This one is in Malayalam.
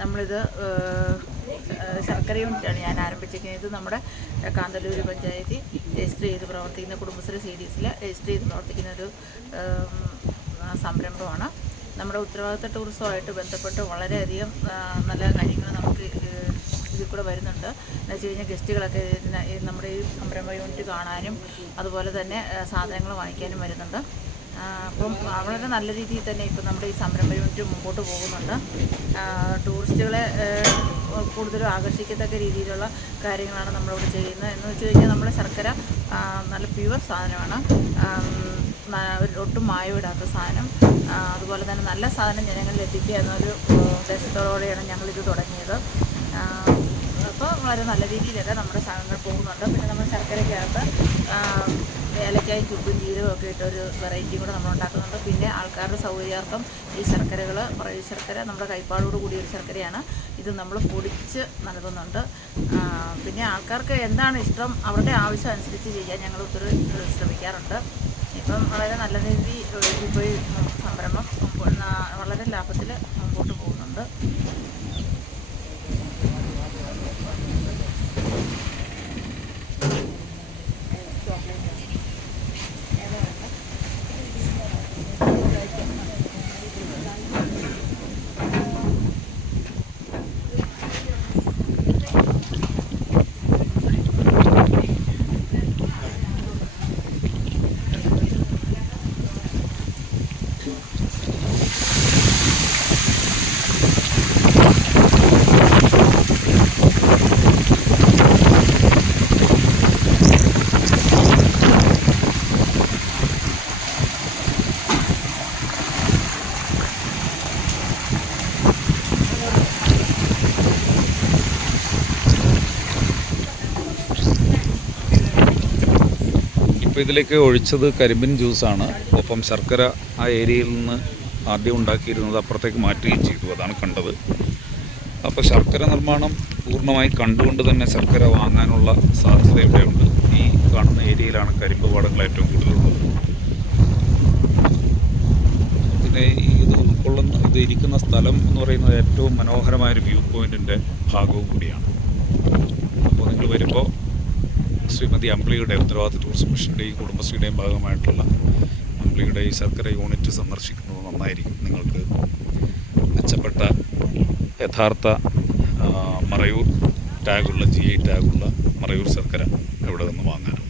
നമ്മളിത് ശർക്കര യൂണിറ്റാണ് ഞാൻ ആരംഭിച്ചിരിക്കുന്നത്. ഇത് നമ്മുടെ കാന്തല്ലൂർ പഞ്ചായത്തിൽ രജിസ്റ്റർ ചെയ്ത് പ്രവർത്തിക്കുന്ന കുടുംബശ്രീ സി ഡി എസിൽ രജിസ്റ്റർ ചെയ്ത് പ്രവർത്തിക്കുന്ന ഒരു സംരംഭമാണ്. നമ്മുടെ ഉത്തരവാദിത്ത ടൂറിസവുമായിട്ട് ബന്ധപ്പെട്ട് വളരെയധികം നല്ല കാര്യങ്ങൾ നമുക്ക് ഇതിൽ കൂടെ വരുന്നുണ്ട്. എന്ന് വെച്ച് കഴിഞ്ഞാൽ ഗസ്റ്റുകളൊക്കെ നമ്മുടെ ഈ സംരംഭ യൂണിറ്റ് കാണാനും അതുപോലെ തന്നെ സാധനങ്ങൾ വാങ്ങിക്കാനും വരുന്നുണ്ട്. അപ്പം വളരെ നല്ല രീതിയിൽ തന്നെ ഇപ്പം നമ്മുടെ ഈ സംരംഭ യൂണിറ്റ് മുമ്പോട്ട് പോകുന്നുണ്ട്. ടൂറിസ്റ്റുകളെ കൂടുതലും ആകർഷിക്കത്തക്ക രീതിയിലുള്ള കാര്യങ്ങളാണ് നമ്മളിവിടെ ചെയ്യുന്നത്. എന്ന് വെച്ച് കഴിഞ്ഞാൽ നമ്മുടെ ശർക്കര നല്ല പ്യുവർ സാധനമാണ്. ഒട്ടും മായമിടാത്ത സാധനം. അതുപോലെ തന്നെ നല്ല സാധനം ജനങ്ങളിൽ എത്തിക്കുക എന്നൊരു ഉദ്ദേശത്തോടെയാണ് ഞങ്ങളിത് തുടങ്ങിയത്. അപ്പോൾ വളരെ നല്ല രീതിയിലൊക്കെ നമ്മുടെ സാധനങ്ങൾ പോകുന്നുണ്ട്. പിന്നെ നമ്മൾ ശർക്കരയ്ക്കകത്ത് ഏലക്കായും ചുക്കും ജീരകവും ഒക്കെ ഇട്ടൊരു വെറൈറ്റി കൂടെ നമ്മൾ ഉണ്ടാക്കുന്നുണ്ട്. പിന്നെ ആൾക്കാരുടെ സൗകര്യാർത്ഥം ഈ ശർക്കരകൾ കുറേ ശർക്കര നമ്മുടെ കൈപ്പാടോട് കൂടിയ ഒരു ശർക്കരയാണ്. ഇത് നമ്മൾ പൊടിച്ച് നൽകുന്നുണ്ട്. പിന്നെ ആൾക്കാർക്ക് എന്താണ് ഇഷ്ടം അവരുടെ ആവശ്യം അനുസരിച്ച് ചെയ്യാൻ ഞങ്ങൾ ഒത്തിരി ശ്രമിക്കാറുണ്ട്. ഇപ്പം വളരെ നല്ല രീതി ഇപ്പോൾ സംരംഭം വളരെ ലാഭത്തിൽ മുമ്പോട്ട് പോകുന്നുണ്ട് ഇപ്പോൾ ഇതിലേക്ക് ഒഴിച്ചത് കരിമ്പിൻ ജ്യൂസാണ്. ഒപ്പം ശർക്കര ആ ഏരിയയിൽ നിന്ന് ആദ്യം ഉണ്ടാക്കിയിരുന്നത് അപ്പുറത്തേക്ക് മാറ്റുകയും ചെയ്തു. അതാണ് കണ്ടത്. അപ്പോൾ ശർക്കര നിർമ്മാണം പൂർണമായി കണ്ടുകൊണ്ട് തന്നെ ശർക്കര വാങ്ങാനുള്ള സാധ്യത ഇവിടെയുണ്ട്. ഈ കാണുന്ന ഏരിയയിലാണ് കരിമ്പ് പാടങ്ങൾ ഏറ്റവും കൂടുതലുള്ളത്. പിന്നെ ഇത് ഉൾക്കൊള്ളുന്ന ഇത് ഇരിക്കുന്ന സ്ഥലം എന്ന് പറയുന്നത് ഏറ്റവും മനോഹരമായ ഒരു വ്യൂ പോയിന്റിന്റെ ഭാഗവും കൂടിയാണ്. അപ്പോൾ നിങ്ങൾ വരുമ്പോൾ ശ്രീമതി അമ്പിളിയുടെ ഉത്തരവാദിത്ത ടൂറിസം മിഷന്റെയും കുടുംബശ്രീയുടെയും ഭാഗമായിട്ടുള്ള അമ്പിളിയുടെ ഈ ശർക്കര യൂണിറ്റ് സന്ദർശിക്കുന്നത് നന്നായിരിക്കും. നിങ്ങൾക്ക് മെച്ചപ്പെട്ട യഥാർത്ഥ മറയൂർ ടാഗുള്ള ജി ഐ ടാഗുള്ള മറയൂർ ശർക്കര ഇവിടെ നിന്ന് വാങ്ങാനും